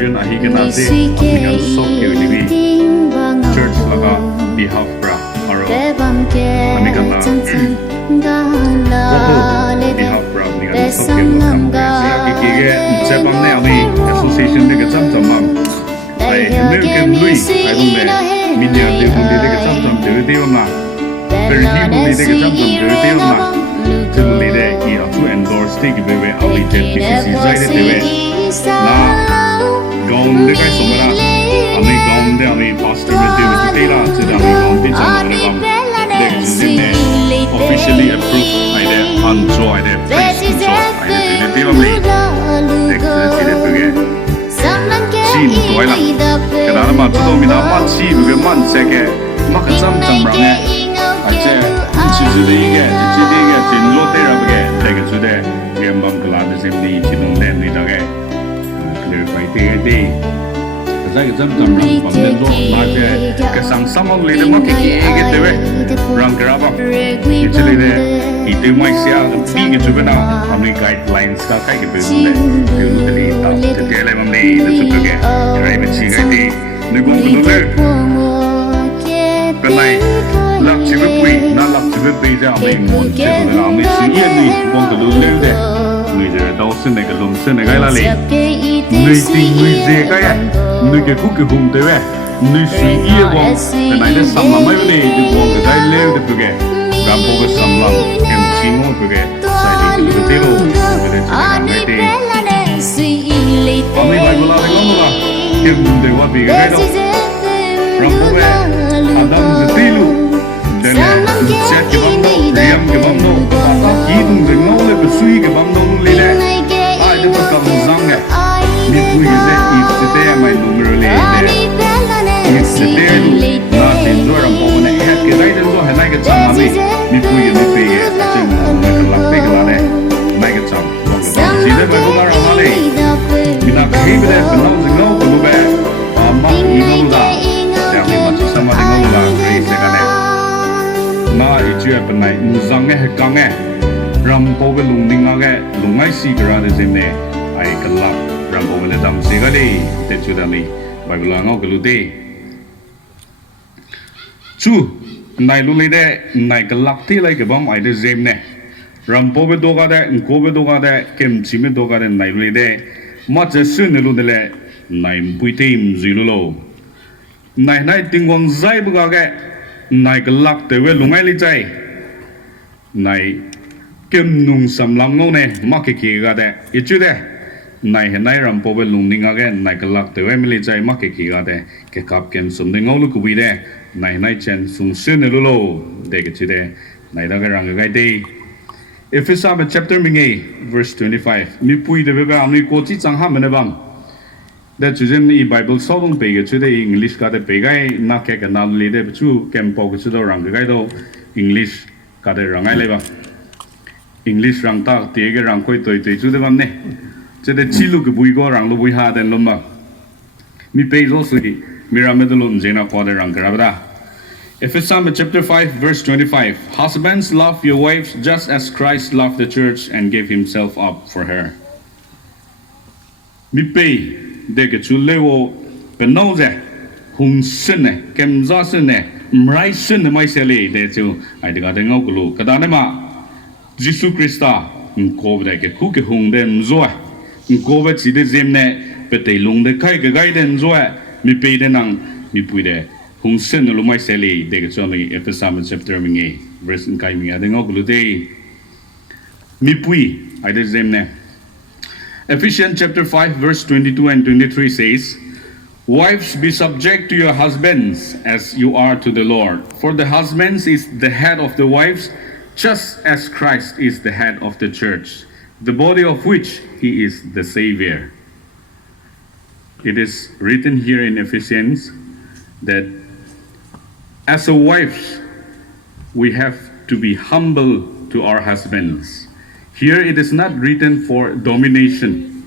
Jun ahi kena de apnikan sok kiri ni church laga behalf pra aro amikan na couple behalf pra apnikan sok kiri kam siya kikige Jepang ne ami association de kacham chamam ai American lui ai bunde minya de bunde de kacham cham de ma per hi bunde de kacham cham de ma chulu de ki to endorse take bebe ali jet PCC zai de bebe na gaun de kai somara ami gaun de ami pastor में दे with तेरा चेदा ami gaun de chamare bam de जिसने officially approved ai de anjo ai de praise jo ai de de bam le de chile pege chi toy la kada ma to mi na ma chi bege man se ke ma ka cham cham ra ne ai che chi chi de ge chi de ge tin lo te ra bege de ge chu de gem bam kala de sem ni chi nong den ni da ge clear by te在个真正让我们做那些个上什么类的嘛，给个对不？让个吧，你这里的一对马来西亚比个这边呐，他们 guidelines 噶开个标准的，比如这里到这点来我们的这这个，来不起个的，你讲个对不？本来落这个背，那落这个背在我们门前的，我们是业内讲个对不的，你这都是那个龙是那个哪里？你定你这个呀？你个苦个红对不？你水叶光，本来的什么没有呢？就光个在溜的不个，然后个什么，跟青我不个，在里个对喽，不个这个没得。我们来过啦，来过啦，跟对我比个来喽，然后个阿当是对喽，但是这个帮到，两个帮到，阿基东的我那个水个帮到里嘞，哎，这个刚上个。你不是在一直在买numero嘞的，一直在那点做让我们的还给来点做还那个账啊没？你不是没背的，真的那个拉背个拉嘞，那个账，现在买不到让他嘞，你那可以不的，本来是我不路呗，啊妈一个路啦，两天嘛就什么的我路啦，可以这个嘞，那一句本来唔上嘅係講嘅，讓波嘅龍定啊嘅龍愛死個啦的先呢，係個啦。让我们的当时个哩，得知道你，外国人我个路的，主，奈路里的，奈个拉提来个帮买的什呢？让波别多个的，过别多个的，兼前面多个的奈路里的，么这是奈路的嘞，奈不一定唔知路，奈定光在不个个，奈个拉的为龙爱里在，奈兼弄什么我呢？么个个个的，一句的。nai henai ram po be lungning age nai kalak te we mili chai ma ke ki ga de ke kap kem sum ding ngolu ku bi de nai nai chen sung se ne lo de ke chi de nai da ga rang ga de Ephesians chapter 1 verse 25 mi pui de be ba ami ko chi chang ha me ne bam da chu jem ni bible so dong pe ge chu de english ka de pe ga na ke ka na le de chu kem po ku chu do rang ga do english ka de rang ai le ba english rang ta te ge rang koi toi toi chu de bam ne这的记录个不一个让路不下的了嘛？米背着水的，米让没得路唔知那过的让个不哒？Ephesians chapter 5 verse 25 Husbands love your wives just as Christ loved the church and gave himself up for her. 米背这个出来我本脑子红身呢，跟扎身呢，唔来身的买些嘞，这就哎这个的我个路，可当的嘛，耶稣基督唔过的个苦个红的唔做。cô vật chỉ để xem này, về tây lùng để khai cái gai đen rồi, mi pay đen năng, mi pui để hung sen nó lumai xe lì, để cái cho mình Ephesians chapter 1 verse cái mình ở đây ngọc lụt đây, mi pui, ai để xem này, Ephesians chapter 5 verse 22 and 23 says, wives be subject to your husbands as you are to the Lord, for the husband is the head of the wives, just as Christ is the head of the church, the body of which he is the Savior. It is written here in Ephesians that as a wife, we have to be humble to our husbands. Here it is not written for domination,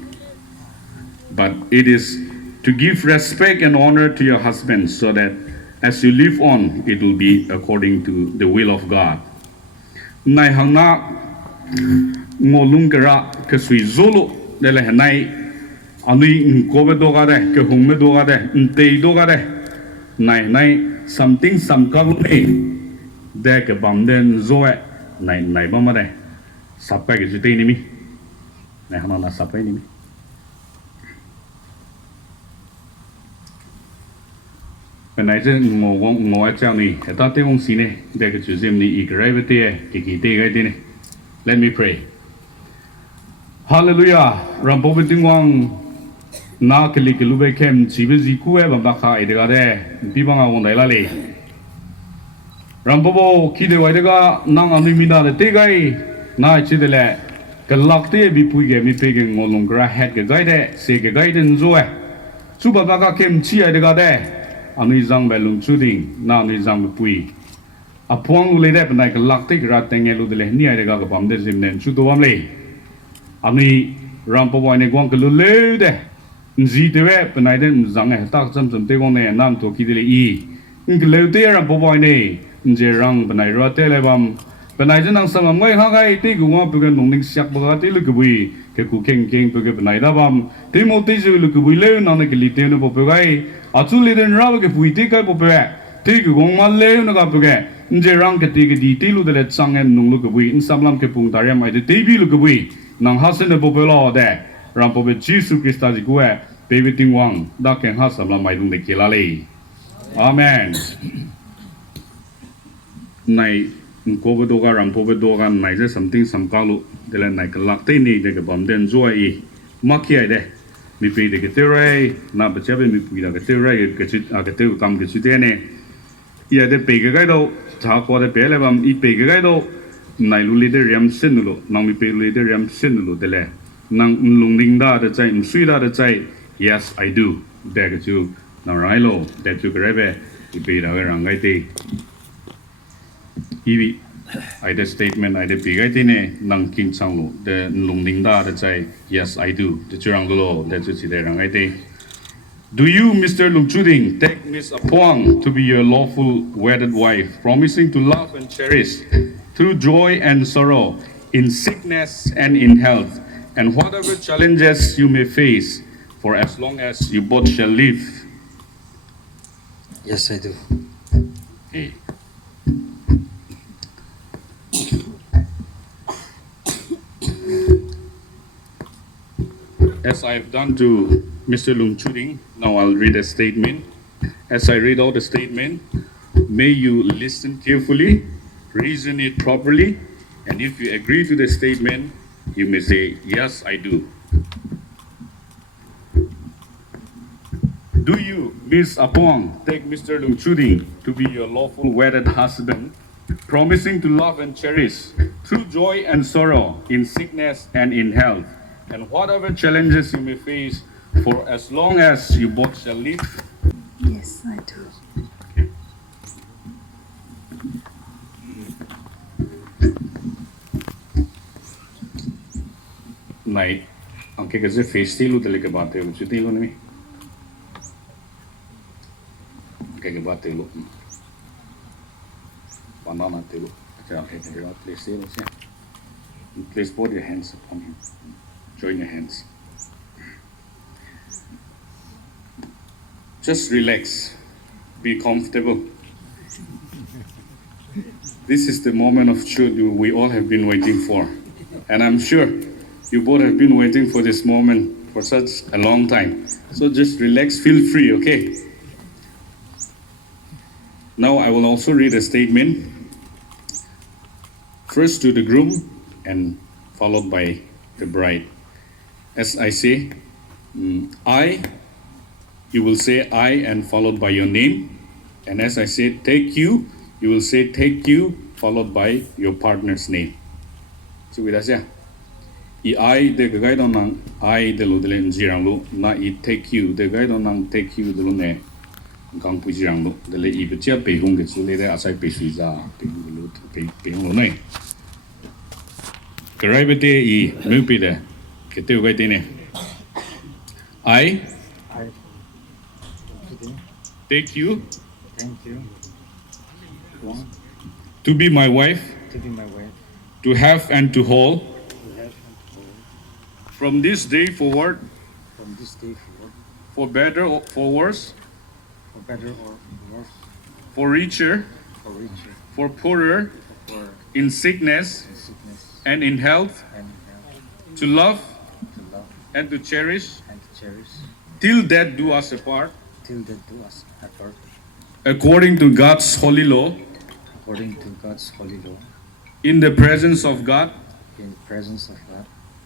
but it is to give respect and honor to your husbands so that as you live on, it will be according to the will of God. Nai hang na ngolung kara ka sui zolo đây là hiện nay anh đi có biết đâu cả đấy cái hùng biết đâu cả đấy tây đâu cả đấy này something some các lúc này để cái bấm đen rồi này bấm mà đây sắp cái gì tây này mi này hắn nói sắp cái này mi bên này chứ ngồi trong này hiện tại tiếng ông xin này để cái chủ điểm này ý cái vấn đề cái này let me pray hallelujah ram po bên tiếng ông na cái lúc bây kem chỉ biết gì cũ bằng bạc khai được cái đi bằng ông này là gì ram po khi được vậy cái nang anh mình đã để cái na chỉ để là cái lạc thế bị bùi cái bị phê cái ngôn ngữ ra hết cái đấy sẽ cái đến rồi chú bà bác kem chỉ được cái anh rằng về Lungcuding na anh rằng về bùi Apuang lấy đấy bên này cái lạc thế cái ra tiếng nghe lúc đấy này được cái bấm để xem nên chú tôi làm gì anh ram po vậy này quăng cái lúc lấy đấy gì thế vậy bên này đấy rằng này tác chấm thế quăng này nam tổ kia đấy cái lấy thế ram po vậy này giờ rằng bên này ra thế lại bấm bên này chúng ta sang ngay hàng cái tí cũng có cái nông ninh sạc bạc tí lúc cái bụi cái cụ keng cái bên này đó bấm tí một tí rồi lúc cái bụi lên nó cái lít nó bọc cái chú lít ra cái bụi tí cái bọc cái tí cũng mà lên nó cái cái giờ rằng cái tí lúc đấy sang cái nông lúc cái bụi sam làm cái bung ta ra mà tí bị lúc cái bụi nàng hát sinh nó bọc cái lo đấy rằng bọc cái Jesus Christ gì cũng vậy baby tiếng Hoàng đã keng hát sam làm mai dung để kia là lì Amen này cô với đồ ram po với đồ này sẽ something some cao lu để là này cái lạc tên này để cái bấm đen rồi mắc kia đấy mình phải để cái tiêu ray na bây giờ mình phải là cái tiêu ray cái tiêu cầm cái chuyện này giờ để bị cái đâu thà qua để bị lại bấm ít bị cái đâu này lu để ram xin lu nang mình phải để ram xin lu để là nang lung linh da để chạy suy da để chạy yes I do để cái chú nang rai lo để chú cái về thì bị là cái răng cái tì Ibi, I the statement, I the big idea, nang king changlu, the lungdingda, the say, yes, I do, the churanglo, that's what they rang idea. Do you, Mr. Lungcuding, take Miss Apuang to be your lawful wedded wife, promising to love and cherish through joy and sorrow, in sickness and in health, and whatever challenges you may face, for as long as you both shall live? Yes, I do. Hey. As I have done to Mr. Lungcuding, now I'll read a statement. As I read out the statement, may you listen carefully, reason it properly, and if you agree to the statement, you may say, yes, I do. Do you, Miss Apuang, take Mr. Lungcuding to be your lawful wedded husband, promising to love and cherish through joy and sorrow, in sickness and in health, and whatever challenges you may face, for as long as you both shall live? Yes, I do. Này, ang cái face tí luôn cái bạn tiêu chút tí luôn mi. Cái bạn tiêu luôn. Banana tiêu luôn. Chào cái place tiêu luôn xem. Place both your hands upon him. Join your hands. Just relax. Be comfortable. This is the moment of truth we all have been waiting for. And I'm sure you both have been waiting for this moment for such a long time. So just relax, feel free, okay? Now I will also read a statement. First to the groom and followed by the bride. As I say, I, you will say I and followed by your name. And as I say take you, you will say take you followed by your partner's name. So with us, yeah. I the guide on I the lo the jirang lo na I take you the guide on take you the lo ne gang pu jirang lo the le I be chia pe hong ke su le a sai pe sui za pe lo pe hong lo ne. Cái right bete I mu pe de ke te ga te ne. I take you Thank you. One, to be my wife, to be my wife, to have and to hold to have and to hold from this day forward, from this day forward, for better or for worse, for better or worse, for richer, for richer, for poorer, for poorer, in sickness in sickness, and in health, and in health, to love to love and to cherish, and to cherish, till death do us apart, till death do us apart, according to God's holy law, according to God's holy law, in the presence of God, in the presence of God,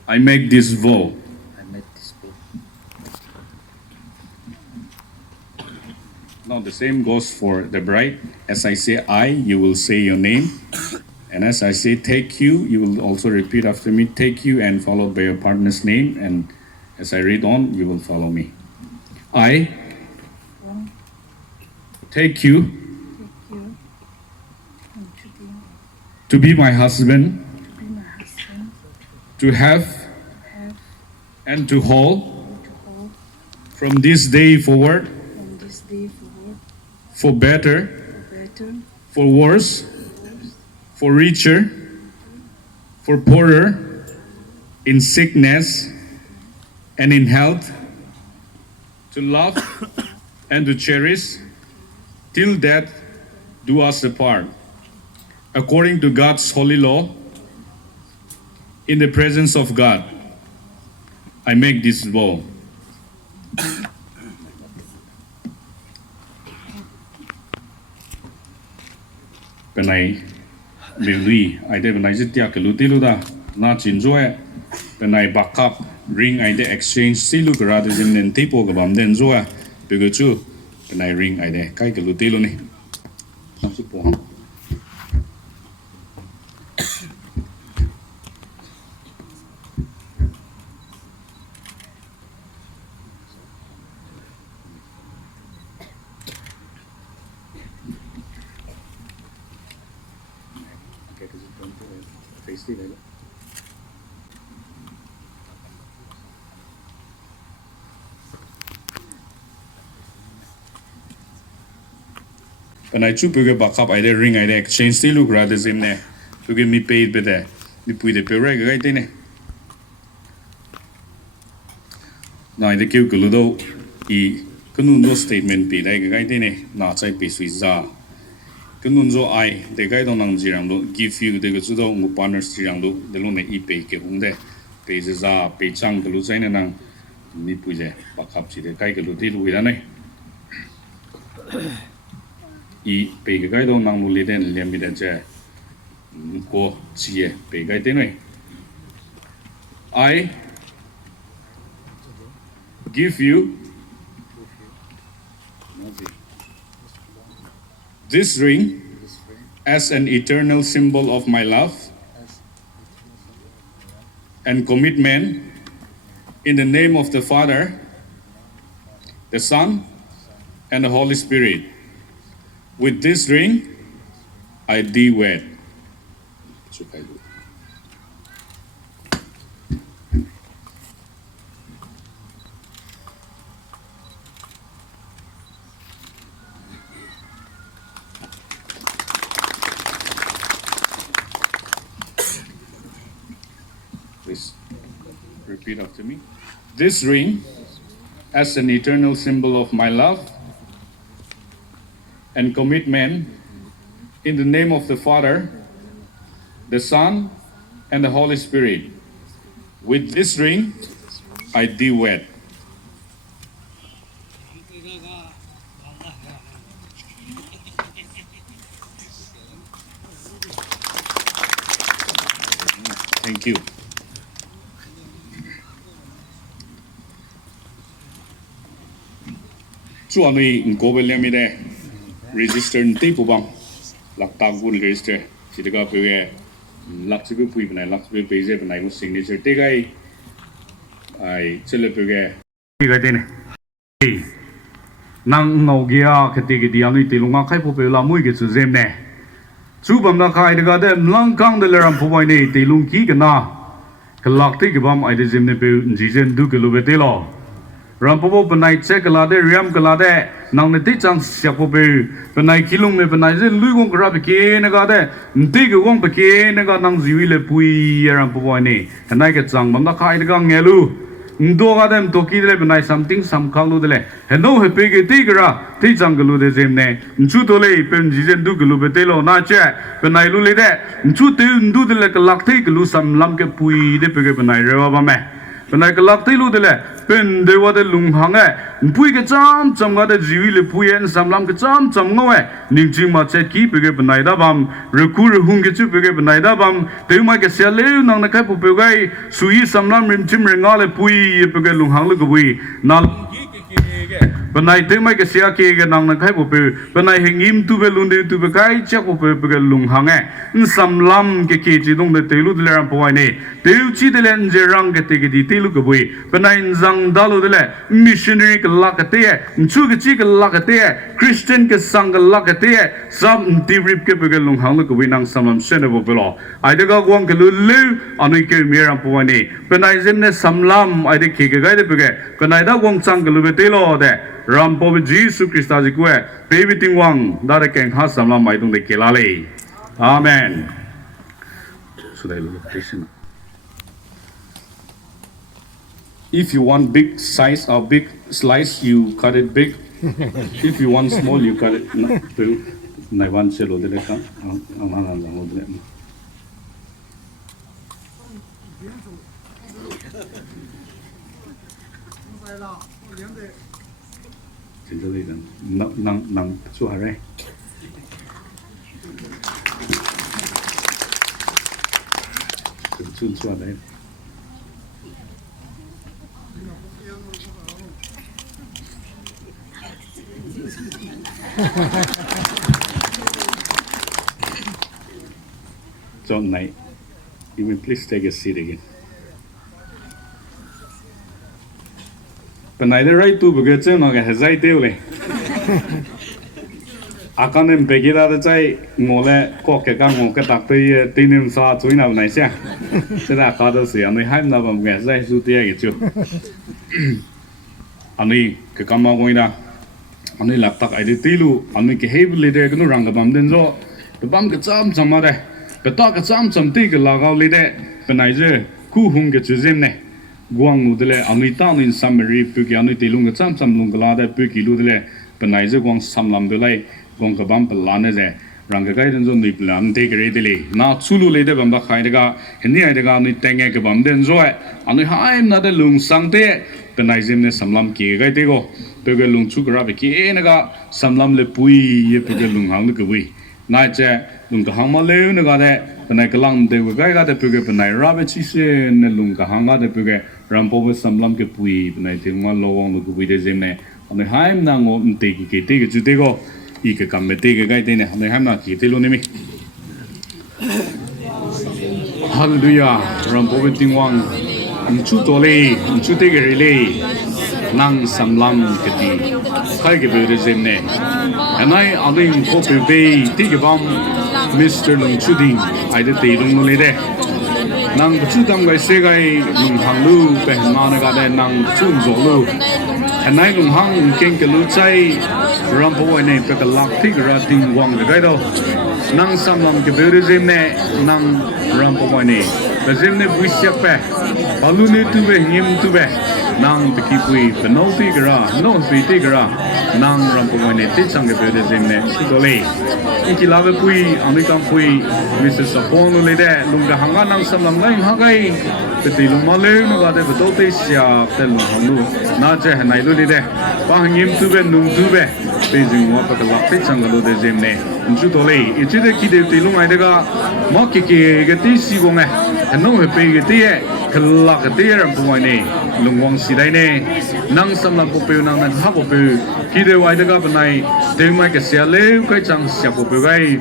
I make this vow. I make this vow. Now the same goes for the bride. As I say I, you will say your name. And as I say take you, you will also repeat after me, take you, and followed by your partner's name. And as I read on, you will follow me. I take you Take you and to be my husband, to be my husband, to have have and to hold and to hold from this day forward, from this day forward, for better, for better, for worse, for richer, for poorer, in sickness and in health, to love and to cherish, till death do us apart, according to God's holy law, in the presence of God. I make this vow. Bên này mình đi, ai đây bên này rất tiếc cái lúa tiêu đó, na chín rồi, bên này backup ring ai đây exchange xí lúa cái ra thì mình nên tiếp cái bám đen rồi, bây giờ chú bên này ring ai đây cái lúa tiêu này, không sức buông. When I choose to back up, I ring, I exchange still look rather than ne. To give me paid better. You put the pay right in. Now I kill Guludo, Kunundo statement be like a guy in it, not I be Swiss. Kununzo I, the guy don't Jirango, give you the Gusudo, partners Jirango, the Lune e pay Hunde, pays a pay chunk the Luzana and Nipuze, back up to the guy Galutil with an I pay the guy don't know Liden, Lemida, go see pay guy dinner. I give you this ring as an eternal symbol of my love and commitment in the name of the Father, the Son, and the Holy Spirit. With this ring, I thee wed. Please repeat after me. This ring, as an eternal symbol of my love and commitment, in the name of the Father, the Son, and the Holy Spirit. With this ring, I thee wed. Thank you. Chú anh ấy có bên làm gì đấy? Register tí phụ bằng, lạc tang vun register. Chỉ được cái về lạc chỉ biết bên này, lạc chỉ biết bây giờ bên này có signature. Thế cái ai chơi lại cái tên này. Nang ngầu kia cái gì anh ấy thì lúc nào khai phụ về làm mũi cái sự dèm này. Chú bấm đã khai được cái đấy, Lungcuding để làm phụ bài này thì lung kỹ cái na. Cái lạc thì cái bấm ai để dèm này về chỉ dèm du cái lô về thế lo. ram po po benai che kala de riam kala de nang ne ti chang siap po be benai kilung ne benai je lui gong kra be ke na ga de nti ge gong be ke na ga nang jiwi le pui ram po po ne hanai ke chang mam da khai de ga ngelu ndo ga dem to ki le benai something sam khang lu de le heno he pe ge ti gra ti chang glu de jem ne nchu to le pen ji jen du glu be te lo na che benai lu le de nchu te ndu de le ka lak te glu sam lam ke pui de pe ge benai re ba me benai ka lak te lu de le pen de wa de lung hang e pui ke cham cham ga de jiwi le pui en sam lam ke cham cham ngo e ning ching ma che ki pe ge benai da bam re ku re hung ke chu pe ge benai da bam te ma ke sia le nang na kai pu pe gai sui sam lam rim chim re nga le pui pe ge lung hang le ge bui na benai te ma ke sia ke ge nang na kai pu pe benai hing im tu be lun de tu be kai chak pu pe ge lung hang e sam lam ke ji dong de te lu de ram po ne te chi de len je rang ke te ge di te lu ge bui benai zang da lu de le missionary ke la ke te chu ke chi ke la ke te Christian ke sang ke la ke te sam ti rip ke pe ge lung hang le ge bui nang sam lam shen de bo pe lo ai de ga gwang ke lu le anui ke mi ram po ne benai jem ne sam lam ai de ke ge ga de pe ge benai da gwang chang ke lu be te lo de ram po be Jesus Christ ji ku e pe bi ting wang da de ken ha sam lam mai dong de ke la le amen should I look at Krishna? If you want big size or big slice, you cut it big. If you want small, you cut it. Nai wan chelo de ka. Amana la mo de. Chính xác là năng chua hả đấy. Chun chua đấy. John Knight, you may please take a seat again. But neither right to begin on a hezai daily. I can't begin the day, Mole, Cock a gang, get up the Tinum saw to in our nice. Said I caught us, and we have never guessed I should take it. Ani Kakama Goina, Ani Laptak, I did Tilu, and make a heavily there, no rang about them. The bum gets some other, but talk at some take a log out later, Penizer, who hung gets his name. Guang Nudele, Ani town in summary, Pukiani Lunga some Lungalada, Puki Ludele, Penizer Guang some Lambele, Gonkabam Lanese, Ranga guidance on the plan, take readily. Now Sulu later Bamba Haidega, and near the Gani Tangakabam then Zoe, and the high another lung sang there, Penizim some lam ki gaitego, Pugel lung chukarabiki, Enaga, some lam le pui, Pugel lung hang the way. Night, Lunga Hama Leunagade, Penakalang, they were Gaga the Pugger, Penai Rabbits, and Lunga Hanga the Pugger, Rampo with some lam pui, Penai one low on the Guide on the Haim Nango, and take it to tego. You can come and take a guide in the Hamna, Kilonimi. Hallelujah, Rampo with Ting1, and Chutole, and Chutega relay, Nang Sam Lam Kati, Kaigi the same name. And I think Copy Bay, take a bomb, Mr. Lungcuding, I did the Lungole. Nang Chutam by Segai, Lung Hanglu, Behmanaga, Nang Chun Zolu, and I Lung Hang, Kinkalu Chai, Rampo and a lock tigra ting wang the gado. Nang some long the Buddhism, Nang Rampo and a. The Zimne Wishape, Baluni to be him to be. Nang the Kipui, the no tigra, no sweet tigra, Nang Rampo and a teaching the Buddhism, Sudole. Ikilava Pui, Amikam Pui, Mrs. Sapon Lede, Lunga Hanganang some line Hagai, the Tilumale, Nogade, the Dotesia, Telunu, Naja and I do it there. Him to be Num to be. Beijing what the Lapit and the Zemne, and Jutole, it's either Kid Tilum Idega, Moki, Getisi Wome, and no Pegate, Kalakatir and Puane, Lungwang Sidane, Nang Sam Lapopu, Nang and Hapopu, Kide Widega Banai, they make a Siale, Kachang Sapopugai,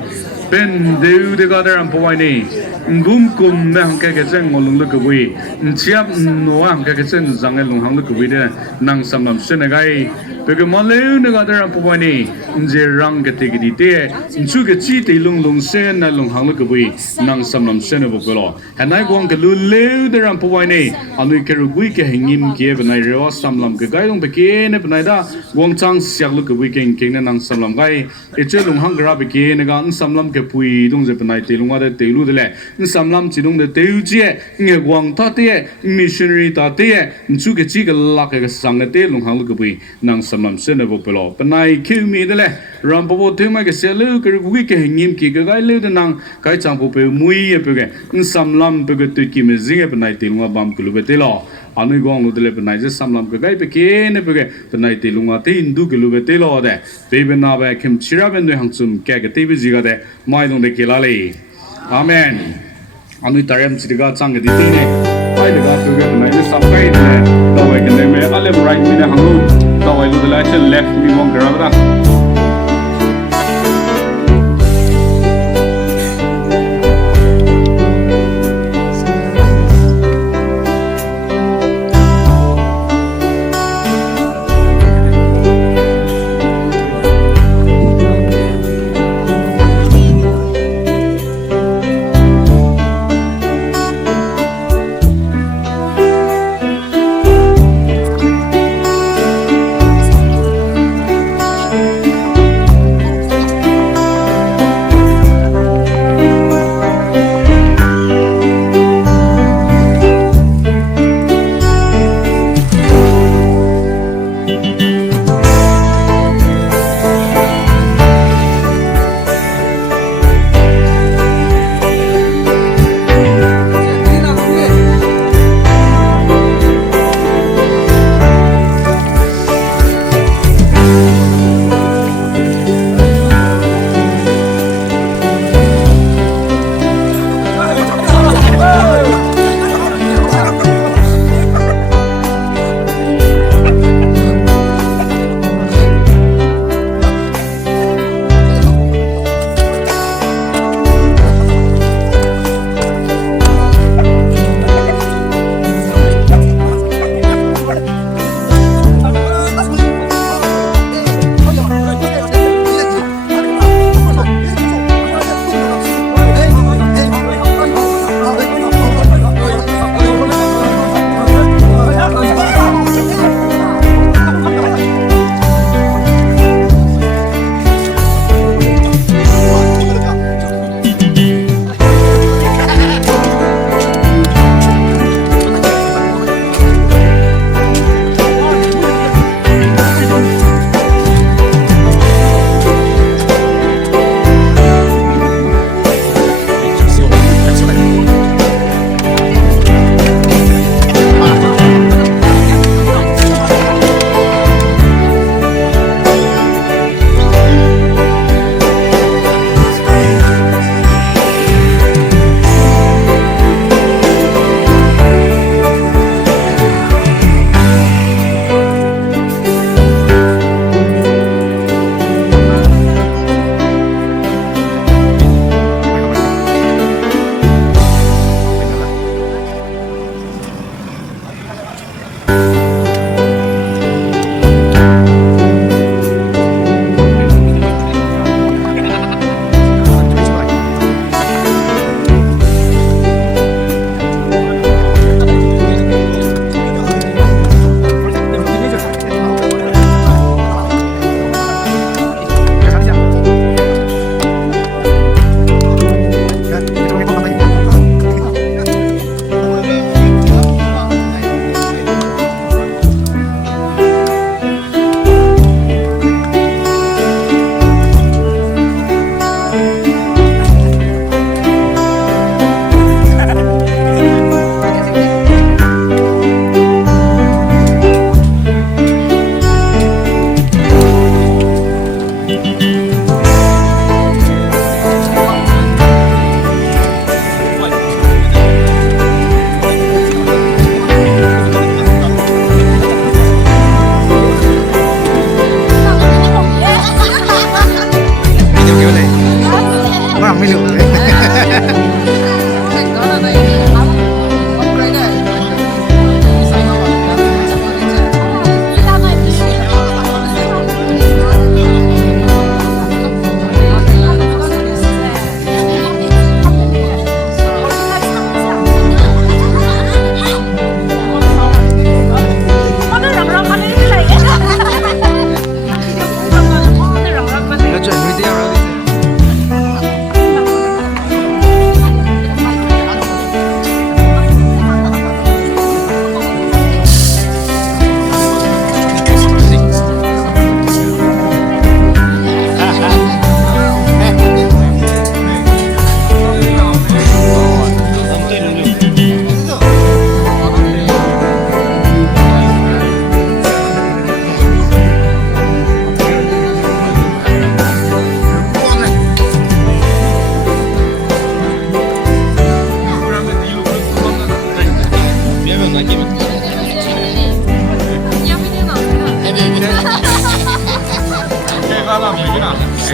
Ben do the Gather and Puane, Ngumkum Nankakazang or look away, and Chiap Noam Kakasan Zangalung look away there, Nang Sam Senegai. Bagi malu nega dalam pupani, je rang ketik di te, incu kecil te lung sen na lung hang lu kebui, nang samlam sen abu pelo. Hanai guang kelu leu dalam pupani, anu kerugui ke hengim ke benai rewa samlam ke gai lung beke ne benai da, guang chang siak lu kebui ke nang samlam gai, ece lung hang gerap beke nega samlam ke pui dong je benai te lung ada te lu de le, samlam cidung de te uje, nge guang ta te, missionary ta te, incu kecil ke lak ke sang te lung hang lu kebui, nang samlam sen abu pelo. Benai kiu mi de le, ram popo te mai ke selu kerugui ke hengim ke gai leu de nang gai chang popo mui e pege, samlam pege tu ki me zinge benai te lung bam kelu bete lo. Anu gong lu dele benai je samlam ke gai peke ne pege benai te lung te indu kelu bete lo de. Bebe na ba kim chira ben de hang sum ke ke te bi ziga de mai dong de kelale. Amen. Anu tarem sidiga chang ke di ne. Ai de ga pege benai je sap kai de dawai ke ne me ale right mi ne hang lu. Dawai lu dele chen left mi gong grab da.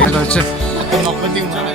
那个是跟我肯定来。